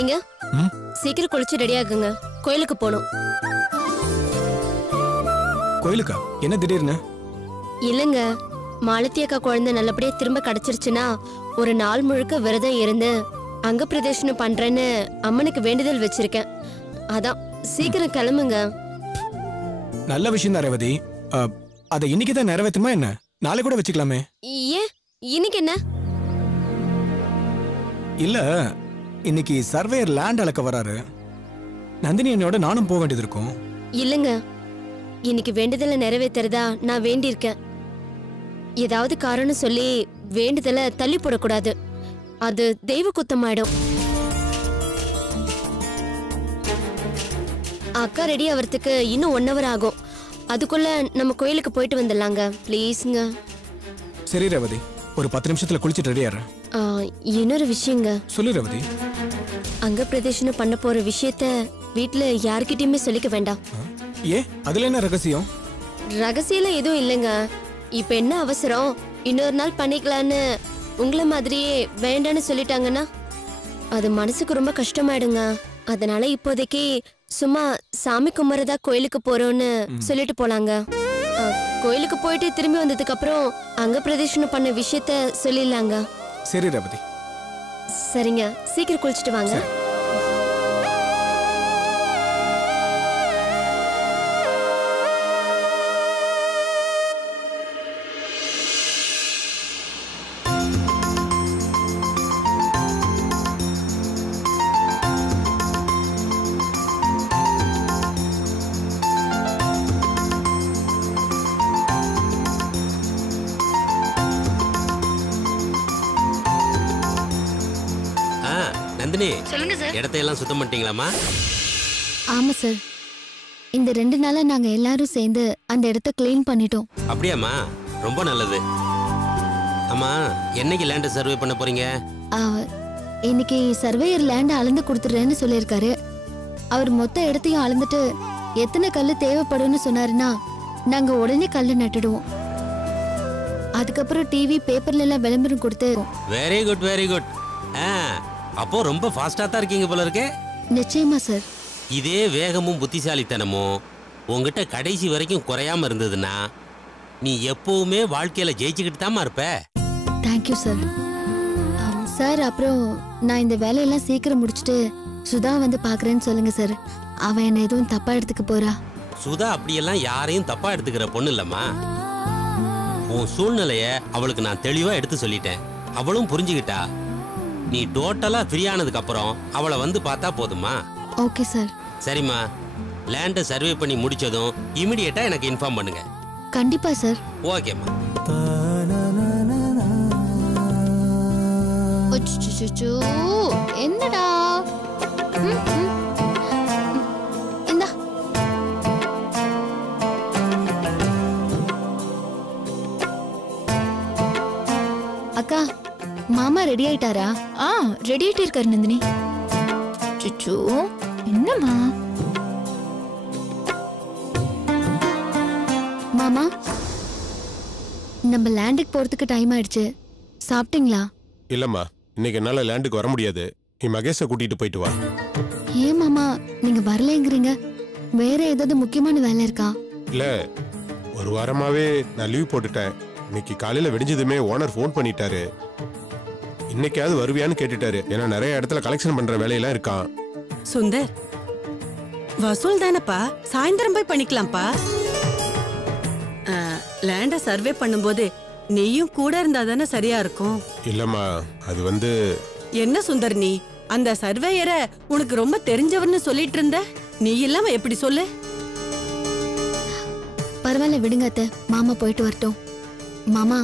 ஏங்க சீக்கிரம் குளிச்சு ரெடி ஆகுங்க, கோயிலுக்கு போகணும். கோயிலுக்கா? என்ன திடீர்னு? இல்லங்க, மாலத்தி அக்கா குழந்தை நல்லபடியா திரும்ப கிடைச்சிருச்சுன்னா ஒரு நாள் முழுக்க விரதம் இருந்து அங்க பிரதேசனம் பண்றேன்னு அம்மனுக்கு வேண்டுதல் வச்சிருக்கேன். அதான் சீக்கிரம் கிளம்புங்க. நல்ல விஷயம் தான் ரேவதி. அதை இன்னைக்கு தான் நிறைவேற்றுமா என்ன? நாளை கூட வச்சுக்கலாமே. ஏன் இன்னைக்கு என்ன? இல்ல, இன்னைக்கு சர்வேயர் லேண்ட் அளக்க வராரு. நந்தினி என்னோட நானும் போக வேண்டியது இருக்கும். இல்லங்க, இன்னைக்கு வேண்டுதலை நிறைவேற்றுறதா நான் வேண்டியிருக்கேன். ஏதாவது காரணம் சொல்லி வேண்டுதலை தள்ளி போடக்கூடாது, அது தெய்வ குத்தமாயிடும். அக்கா ரெடி ஆகிறதுக்கு இன்னும் 1 hour ஆகும். அதுக்குள்ள நம்ம கோயிலுக்கு போயிட்டு வந்துடலாங்க, ப்ளீஸ்ங்க. சரி ரேவதி, ஒரு 10 நிமிஷத்துல குளிச்சுட்டு ரெடியாரு. இன்னொரு விஷயங்க. சொல்லு ரேவதி. அங்க பிரதேசனம் பண்ண போற விஷயத்த வீட்டுல யார்கிட்டயுமே சொல்லிக்க வேண்டாம். ஏன், அதுல என்ன ரகசியம்? ரகசியம் எதுவும் இல்லைங்க. இப்ப என்ன அவசரம், இன்னொரு நாள் பண்ணிக்கலான்னு உங்களை மாதிரியே வேண்டான்னு சொல்லிட்டாங்கன்னா அது மனசுக்கு ரொம்ப கஷ்டமாயிடுங்க. அதனால இப்போதைக்கு சும்மா சாமி கும்பிட்றதா கோயிலுக்கு போறோம்னு சொல்லிட்டு போலாங்க. கோயிலுக்கு போயிட்டு திரும்பி வந்ததுக்கு அப்புறம் அங்க பிரதேசனம் பண்ண விஷயத்த சொல்லிடலாங்க. சரி ரேவதி. சரிங்க, சீக்கிரம் குளிச்சுட்டு வாங்க. நந்தினி, சொல்லுங்க சார். இடத்தையெல்லாம் சுத்தம் பண்ணிட்டீங்களாமா? ஆமா சார், இந்த 2 நாளா நாங்க எல்லாரும் சேர்ந்து அந்த இடத்தை கிளீன் பண்ணிட்டோம். அப்படியாம்மா, ரொம்ப நல்லது. அம்மா, என்னைக்கு லேண்டை சர்வே பண்ண போறீங்க? இன்னைக்கு சர்வேயர் லேண்ட் அளந்து கொடுத்துறேன்னு சொல்லியிருக்காரு. அவர் மொத்த இடத்தையும் அளந்துட்டு எத்தனை கல்லு தேவைப்படும்னு சொன்னாருன்னா நாங்க உடனே கல்லு நட்டுடுவோம். அதுக்கப்புறம் டிவி பேப்பர்ல எல்லாம் விளம்பரம் கொடுத்து. Very good, very good. அப்போ ரொம்ப ஃபாஸ்டா தான் இருக்கீங்க போல இருக்கே. நிச்சயமா சார். இதே வேகமும் புத்திசாலித்தனமும் உங்ககிட்ட கடைசி வரைக்கும் குறையாம இருந்ததுன்னா நீ எப்பவுமே வாழ்க்கையில ஜெயிச்சுக்கிட்டு தாமா இருப்ப. Thank you sir. சார், அப்புறம் நான் இந்த வேலையெல்லாம் சீக்கிரம் முடிச்சுட்டு சுதா வந்து பாக்குறேன்னு சொல்லுங்க சார். அவன் என்ன எதுவும் தப்பா எடுத்துக்க போறா? சுதா அப்படியெல்லாம் யாரையும் தப்பா எடுத்துக்கிற பொண்ணு இல்லம்மா. உன் சூழ்நிலைய அவளுக்கு நான் தெளிவா எடுத்து சொல்லிட்டேன், அவளும் புரிஞ்சுக்கிட்டா. நீ டோட்டலா ஃப்ரீ ஆனதுக்கு அப்புறம் அவளை வந்து பார்த்தா போதுமா? Okay sir. சரிம்மா, லேண்டை சர்வே பண்ணி முடிச்சதும் இமிடியேட்டா எனக்கு இன்ஃபார்ம் பண்ணுங்க. கண்டிப்பா சார். ஓகேம்மா. என்னடா இந்தா. அக்கா, மாமா ரெடி ஆயிட்டாரா? ரெடி ஆயிட்டு இருக்காரு நந்தினி. சுச்சு, என்னம்மா? மாமா, நம்ம லேண்டுக்கு போறதுக்கு டைம் ஆயிடுச்சு. சாப்பிட்டீங்களா? இல்லம்மா, இன்னைக்கு என்னால லேண்டுக்கு வர முடியாது. நீ மகேஷை கூட்டிட்டு போயிட்டு வா. ஏன் மாமா நீங்க வரலங்கிறீங்க? வேற ஏதாவது முக்கியமான வேலை இருக்கா? இல்ல, ஒரு வாரமாவே நான் லீவ் போட்டுட்டேன். இன்னைக்கு காலையில வெடிஞ்சதுமே ஓனர் ஃபோன் பண்ணிட்டாரு. இன்னைக்காவது வருவியான்னு கேட்டுட்டாரு. ஏன்னா நிறைய இடத்துல கலெக்ஷன் பண்ற வேலையெல்லாம் இருக்கான். சுந்தர், வசூல் தானப்பா, சாயந்தரம் போய் பண்ணிக்கலாம்ப்பா. லேண்ட சர்வே பண்ணும்போது நீயும் கூட இருந்தா தானே சரியா இருக்கும். இல்லம்மா, அது என்ன சுந்தர், நீ அந்த சர்வேயரை உனக்கு ரொம்ப தெரிஞ்சவர்னு சொல்லிட்டு இருந்த. நீ இல்லாம எப்படி சொல்லு? பரவாயில்ல விடுங்க அத்தை, மாமா போயிட்டு வரட்டும். மாமா,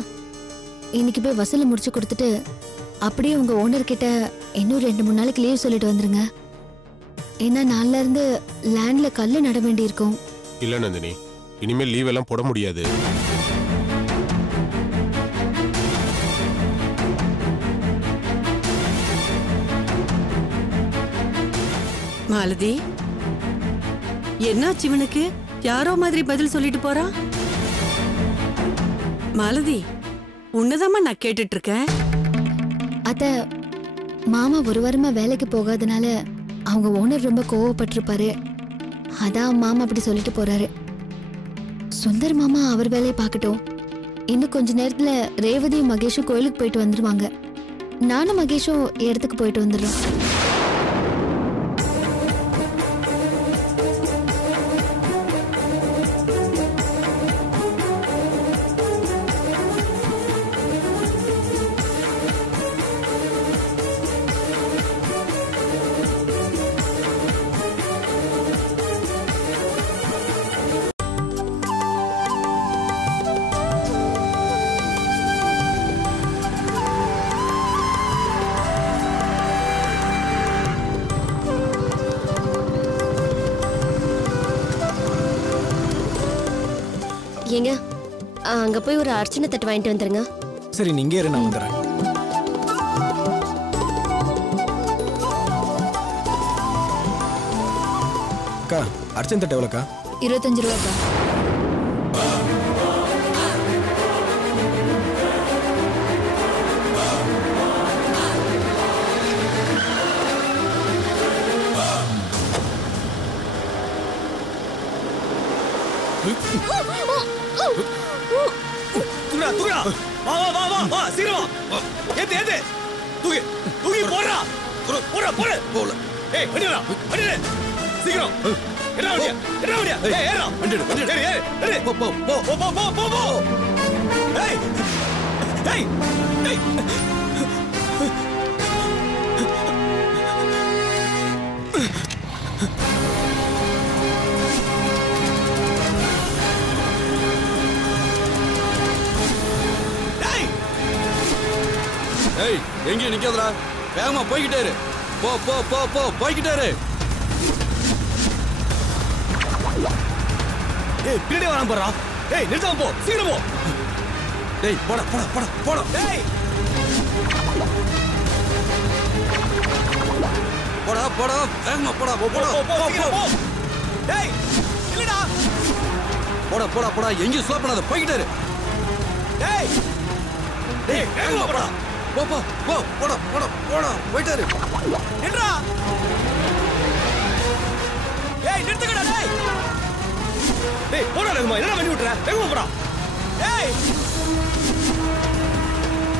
இன்னைக்கு போய் வசூல முடிச்சு கொடுத்துட்டு அப்படியே உங்க ஓனர் கிட்ட இன்னும் 2-3 நாளைக்கு லீவ் சொல்லிட்டு வந்துருங்க. ஏன்னா நாள்ல இருந்து லேண்ட்ல கல்லு நட வேண்டி இருக்கும். இல்ல நந்தினி, இனிமேல் லீவ் எல்லாம் போட முடியாது. மாலதி, என்னாச்சு இவனுக்கு? யாரோ மாதிரி பதில் சொல்லிட்டு போறான். மாலதி, உன்னதாமா நான் கேட்டுட்டு இருக்கேன். அத்தை, மாமா ஒரு வாரமா வேலைக்கு போகாதனால அவங்க ஓனர் ரொம்ப கோவப்பட்டிருப்பாரு. அதான் மாமா அப்படி சொல்லிட்டு போறாரு. சுந்தர் மாமா அவர் வேலையை பார்க்கட்டும். இன்னும் கொஞ்ச நேரத்துல ரேவதியும் மகேஷும் கோயிலுக்கு போயிட்டு வந்துருவாங்க. நானும் மகேஷும் இடத்துக்கு போயிட்டு வந்துடுறோம். ஏங்க அங்க போய் ஒரு அர்ச்சனை தட்டு வாங்கிட்டு வந்துருங்க. சரி நீங்க இரு, நான் வந்துடுறேன். அக்கா அர்ச்சனை தட்டு எவ்வளோக்கா? 25 ரூபாய்க்கா. தூக்குடா தூக்குடா, வா வா வா வா வா, சீக்கிரம் வா, ஏத்து ஏத்து, தூக்கி தூக்கி போடுறா, போடுறா போடு போல. ஏய் வண்டிடா வண்டிடு, சீக்கிரம் என்ன வண்டியா என்ன வண்டியா, ஏய் ஏறா வண்டிடு வண்டிடு, ஏறு ஏறு ஏறு, போ போ போ போ போ போ போ. ஏய் ஏய் ஏய் ஏய் எங்கேயும் நிக்காதடா, வேகமா போய்கிட்டே இரு. போ போ போ போ போய்கிட்டே இரு. ஏய் பின்னாடி வராம போறா. ஏய் நிறுத்தாம போ, சீக்கிரம் போ. டேய் போடா போடா போடா போடா. ஏய் போடா போடா வேகமா போடா போ போடா போ போ. ஏய் இல்லடா. போடா போடா போடா, எங்கேயும் ஸ்லோ பண்ணாத, போய்கிட்டே இரு. ஏய் ஏய் வேகமா போடா. போ போ போ போடா போடா போடா போய்ட்டே இரு. நின்றா. ஏய் நிறுத்துங்கடா டேய். டேய் போடா ரகுமா, என்னடா வண்டி விட்டுற, வேகமா போடா. ஏய்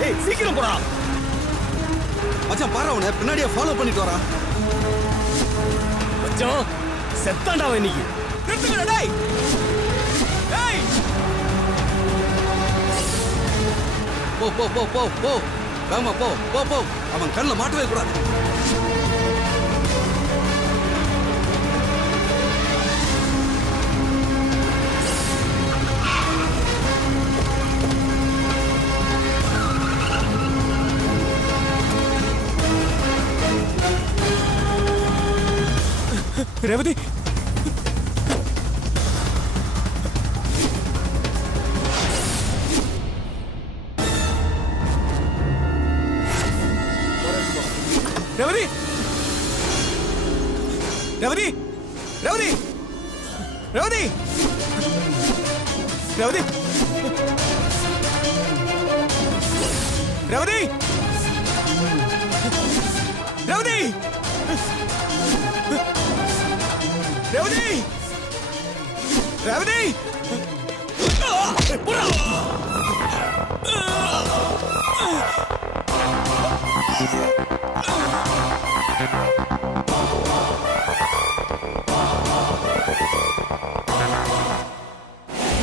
ஏய் சீக்கிரம் போடா. மச்சான் பாரு, அவனை பின்னாடியே ஃபாலோ பண்ணிட்டு வரா. மச்சான் செத்தாண்டா அவன் இன்னைக்கு. நிறுத்துங்கடா டேய். ஏய் போ போ போ போ போ வேகமா போ போ போ, அவன் கண்ணில் மாட்டவே கூடாது. ரேவதி ரேவதி ரேவதி ரேவதி ரேவதி ரேவதி ரேவதி ரேவதி ரேவதி ரேவதி புறா.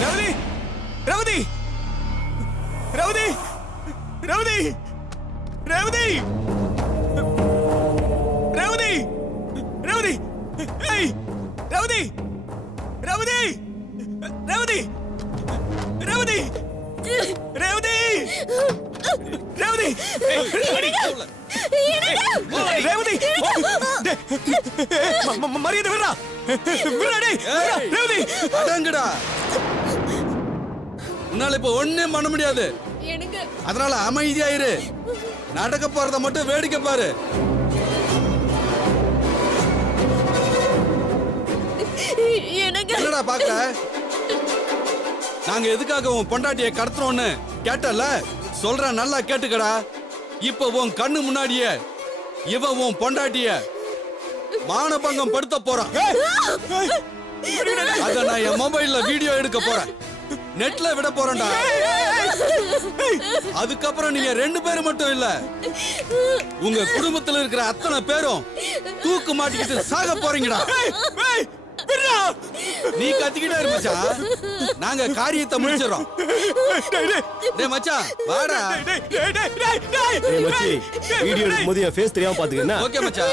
ரேவதி ரேவதி ரேவதி ரேவதி ரேவதி ரேவதி ரேவதி ஏய் ரேவதி ரேவதி ரேவதி ரேவதி ரேவதி ரேவதி ரேவதி மரியாதை விடுறா விடுறா ரேவதி அடங்குடா, உன்னால இப்ப ஒண்ணும் பண்ண முடியாது. அதனால அமைதியாயிரு, நடக்க போறத மட்டும் வேடிக்கை பாரு. என்னடா பாக்குற? நாங்க எதுக்காக உன் பொண்டாட்டியை கடத்துறோம்னு கேட்டல, சொல்ற நல்லா கேட்டுக்கடா. இப்ப உன் கண்ணு முன்னாடியே இவன் உன் பொண்டாட்டிய மானபங்கம் படுத்த போறான். அத நான் என் மொபைல்ல வீடியோ எடுக்க போறேன், நெட்ல விட போறேன்டா. அதுக்கப்புறம் நீங்க 2 பேரும் மட்டும் இல்ல, உங்க குடும்பத்துல இருக்கிற அத்தனை பேரும் தூக்கு மாட்டிக்கிட்டு சாக போறீங்கடா. நீ கத்திக்கிட்டே இரு மச்சான், நாங்க காரியத்தை முடிச்சிடறோம். டேய் மச்சான் வாடா. டேய் மச்சி, வீடியோ எடுக்கும்போது என் ஃபேஸ் தெரியாம பாத்துக்கன்னா. ஓகே மச்சான்.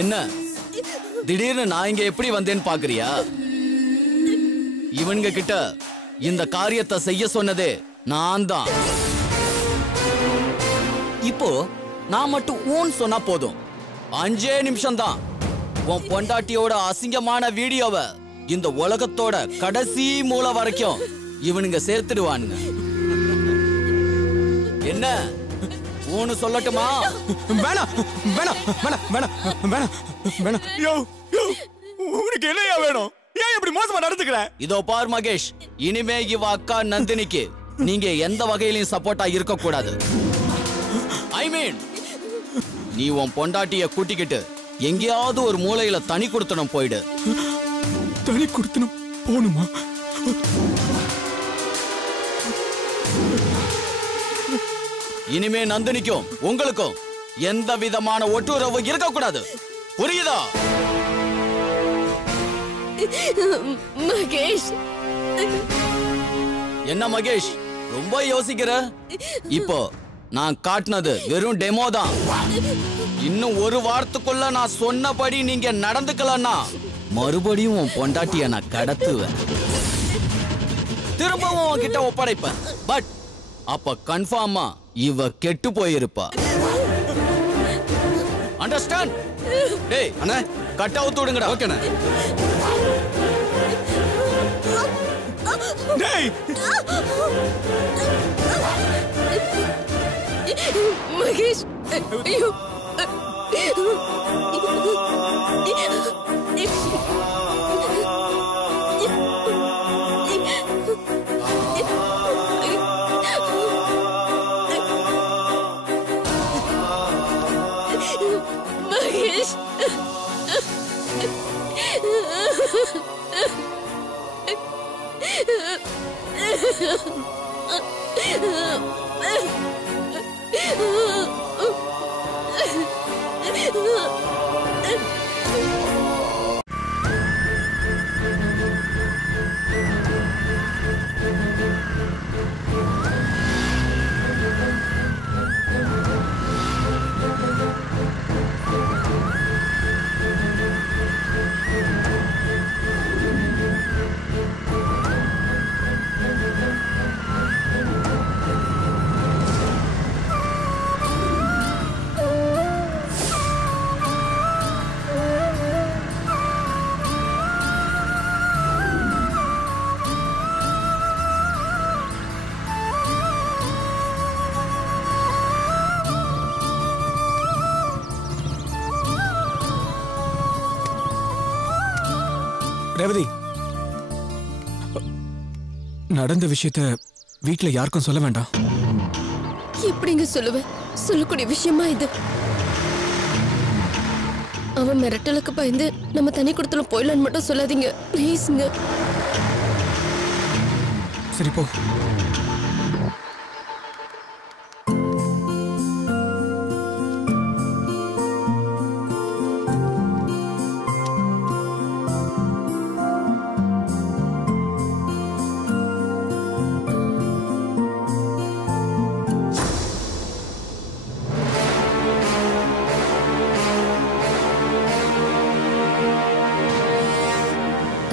என்ன திடீர்னு நான் இங்க எப்படி வந்தேன்னு பாக்குறியா? இவனுங்க கிட்ட இந்த காரியத்தை செய்ய சொன்னதே நான் தான். இப்போ நான் மட்டும் ஊன் சொன்னா போதும், 5 நிமிஷம் தான் உன் பொண்டாட்டியோட அசிங்கமான வீடியோவை இந்த உலகத்தோட கடைசி மூலை வரைக்கும் இவனுங்க சேர்த்துடுவானுங்க. என்ன ஊன்னு சொல்லட்டுமா? வேணாம் வேணாம் வேணாம் வேணாம் வேணாம் வேணாம். யோ யோ, உனக்கு என்னையா வேணும்? ஏன் இப்படி மோசமா நடந்துக்கிற? இதோ பார் மகேஷ், இனிமே இவ அக்கா நந்தினிக்கு நீங்க எந்த வகையிலையும் சப்போர்ட்டா இருக்க கூடாது. ஐ மீன், நீ உன் பொண்டாட்டிய கூட்டிக்கிட்டு எங்கேயாவது ஒரு மூலையில தனி கொடுத்தனும் போயிடு. தனி கொடுத்தனும் போணுமா? இனிமே நந்தினிக்கும் உங்களுக்கும் எந்த விதமான ஒட்டுறவு இருக்கக்கூடாது, புரியுதா? மகேஷ். என்ன மகேஷ் ரொம்ப யோசிக்கிற? இப்போ நான் காட்டினது வெறும் டெமோ தான். இன்னும் ஒரு வாரத்துக்குள்ள நான் சொன்னபடி நீங்க நடந்துக்கலன்னா மறுபடியும் உன் பொண்டாட்டிய நான் கடத்துவேன், திரும்பவும் உன்கிட்ட ஒப்படைப்பேன். பட் அப்ப கன்ஃபார்மா இவ கெட்டு போயிருப்பா. அண்டர்ஸ்டாண்ட்? டேய் அண்ணா கட் அவுட் விடுங்கடா. ஓகேண்ணா. டேய் மகேஷ், ஐயோ. மகேஷ். ரேவதி, நடந்த விஷயத்த வீட்ல யாருக்கும் சொல்ல வேண்டாம். எப்படிங்க சொல்லுவேன்? சொல்லக்கூடிய விஷயமா இது? அவன் மிரட்டலுக்கு பயந்து நம்ம தனி கொடுத்தல போயிடலான்னு மட்டும் சொல்லாதீங்க ப்ளீஸ்ங்க. சரி போ.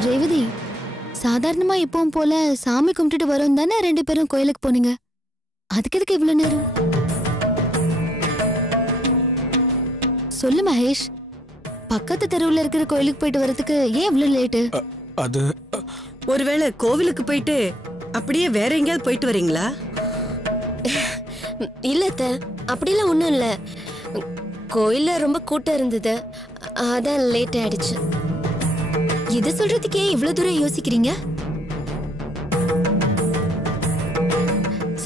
ரேவதி, சாதாரணமா எப்பவும் போல சாமி கும்பிட்டுட்டு வரோம் தானே 2 பேரும் கோயிலுக்கு போனீங்க? அதுக்கு எதுக்கு இவ்வளவு நேரம்? சொல்லு மகேஷ், பக்கத்து தெருவுல இருக்கிற கோயிலுக்கு போயிட்டு வரதுக்கு ஏன் இவ்வளவு லேட்டு? அது ஒருவேளை கோவிலுக்கு போயிட்டு அப்படியே வேற எங்கேயாவது போயிட்டு வரீங்களா? இல்ல அத்தை, அப்படிலாம் ஒண்ணும் இல்ல. கோயில்ல ரொம்ப கூட்டம் இருந்தது, அதான் லேட் ஆயிடுச்சு. இது சொல்றதுக்கே இவ்வளவு தூரம் யோசிக்கிறீங்க?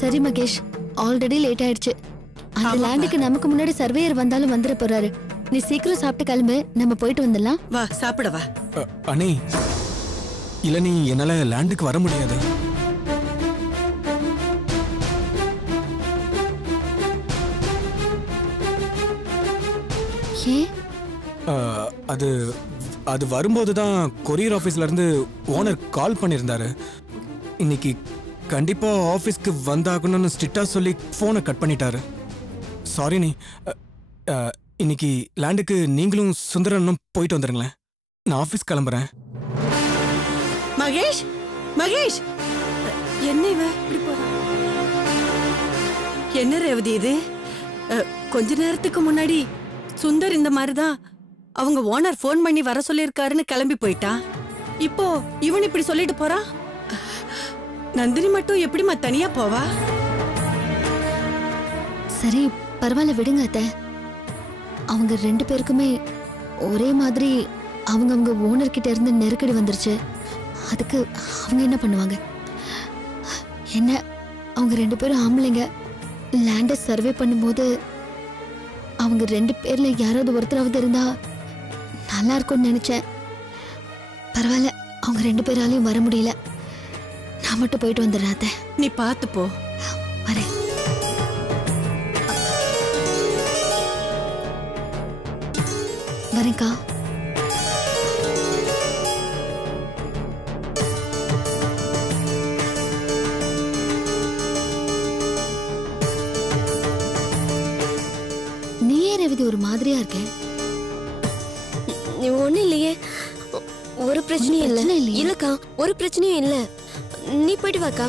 சரி மகேஷ், ஆல்ரெடி லேட் ஆயிடுச்சு. அந்த லேண்டுக்கு நமக்கு முன்னாடி சர்வேயர் வந்தாலும் வந்துட போறாரு. நீ சீக்கிரம் சாப்பிட்டு கிளம்பு, நம்ம போயிட்டு வந்துடலாம். வா சாப்பிட வா. அண்ணி, இல்ல நீ என்னால லேண்டுக்கு வர முடியாது. அது அது வரும்போது தான் கொரியர் ஆஃபீஸ்ல இருந்து ஓனர் கால் பண்ணியிருந்தாரு. இன்னைக்கு கண்டிப்பா ஆஃபீஸ்க்கு வந்தாகணும்னு ஸ்ட்ரிக்டா சொல்லி ஃபோனை கட் பண்ணிட்டாரு. சாரி நீ. இன்னைக்கு லேண்டுக்கு நீங்களும் சுந்தரனும் போயிட்டு வந்துருங்களேன். நான் ஆஃபீஸ் கிளம்புறேன். மகேஷ், மகேஷ், என்ன இவ இப்படி போறா? என்ன ரேவதி இது? கொஞ்ச நேரத்துக்கு முன்னாடி சுந்தர் இந்த மாதிரிதான் அவங்க ஓனர் ஃபோன் பண்ணி வர சொல்லியிருக்காருன்னு கிளம்பி போயிட்டான். இப்போ இவன் இப்படி சொல்லிட்டு போறான். நந்தினி மட்டும் எப்படிமா தனியா போவா? சரி பரவாயில்ல, விடுங்க அத்தை. அவங்க 2 பேருக்குமே ஒரே மாதிரி அவங்க ஓனர் கிட்ட இருந்து நெருக்கடி வந்துருச்சு. அதுக்கு அவங்க என்ன பண்ணுவாங்க? என்ன, அவங்க 2 பேரும் ஆம்பளைங்க. லேண்டை சர்வே பண்ணும்போது அவங்க 2 பேர்ல யாராவது ஒருத்தராவது இருந்தா நல்லா இருக்கும்னு நினைச்சேன். பரவாயில்ல, அவங்க 2 பேராலையும் வர முடியல. நான் மட்டும் போயிட்டு வந்துடுறேன் அத்தை. நீ பார்த்து போ. வரேன். வரேன்க்கா. நீயே ரேவதி ஒரு மாதிரியா இருக்க? ஒண்ணும் இல்லையே, ஒரு பிரச்சனையும் இல்ல. இல்லக்கா, ஒரு பிரச்சனையும் இல்ல. நீ போயிட்டு வாக்கா.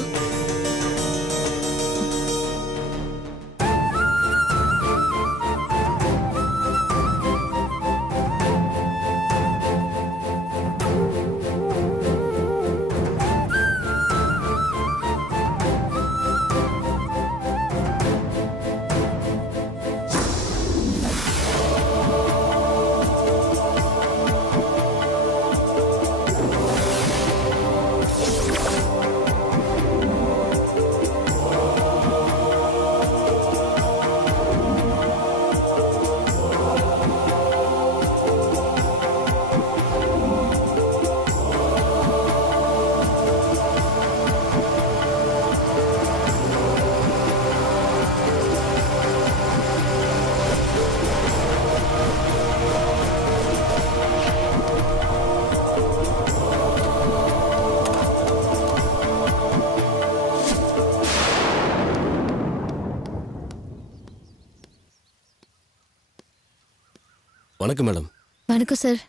வணக்கம் மேடம். வணக்கம் சார்.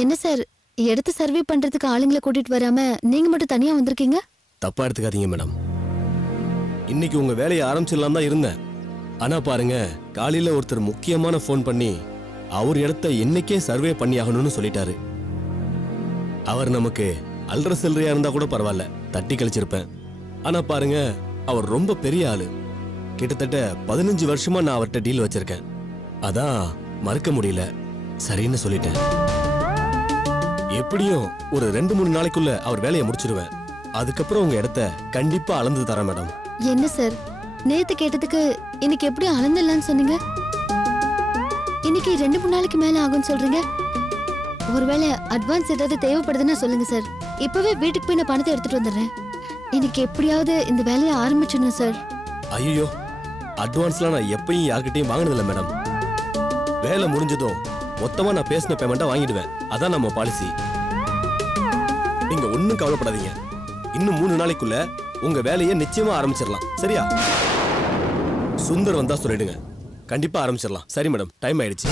என்ன சார், எடுத்து சர்வே பண்றதுக்கு ஆளுங்களை கூட்டிட்டு வராம நீங்க மட்டும் தனியா வந்திருக்கீங்க? தப்பா எடுத்துக்காதீங்க மேடம். இன்னைக்கு உங்க வேலையை ஆரம்பிச்சிடலாம் தான் இருந்தேன். ஆனா பாருங்க, காலையில ஒருத்தர் முக்கியமான ஃபோன் பண்ணி அவர் இடத்த இன்னைக்கே சர்வே பண்ணி ஆகணும்னு சொல்லிட்டாரு. அவர் நமக்கு அல்ற சில்லறையா இருந்தா கூட பரவாயில்ல, தட்டி கழிச்சிருப்பேன். ஆனா பாருங்க, அவர் ரொம்ப பெரிய ஆளு. கிட்டத்தட்ட 15 வருஷமா நான் அவர்கிட்ட டீல் வச்சிருக்கேன். அதான் மறுக்க முடியல, சரின்னு சொல்லிட்டேன். எப்படியும் ஒரு 2-3 நாளைக்குள்ள அவர் வேலையை முடிச்சிருவேன். அதுக்கப்புறம் உங்க இடத்த கண்டிப்பா அளந்து தரேன் மேடம். என்ன சார், நேத்து கேட்டதுக்கு இன்னைக்கு எப்படி அளந்துடலான்னு சொன்னீங்க? இன்னைக்கு 2-3 நாளைக்கு மேல ஆகும்னு சொல்றீங்க. ஒருவேளை அட்வான்ஸ் ஏதாவது தேவைப்படுதுன்னா சொல்லுங்க சார். இப்பவே வீட்டுக்கு போய் நான் பணத்தை எடுத்துட்டு வந்துடுறேன். இன்னைக்கு எப்படியாவது இந்த வேலையை ஆரம்பிச்சிடணும் சார். ஐயோ, அட்வான்ஸ்லாம் நான் எப்பயும் யார்கிட்டையும் வாங்கினதில்ல மேடம். வேலை முடிஞ்சதும் மொத்தமா நான் பேசின பேமெண்ட்டை வாங்கிடுவேன். அதான் நம்ம பாலிசி. நீங்க ஒன்னும் கவலைப்படாதீங்க. இன்னும் 3 நாளைக்குள்ள உங்க வேலையை நிச்சயமா ஆரம்பிச்சிடலாம். சரியா? சுந்தர் வந்தா சொல்லிடுங்க, கண்டிப்பா ஆரம்பிச்சிடலாம். சரி மேடம், டைம் ஆயிடுச்சு.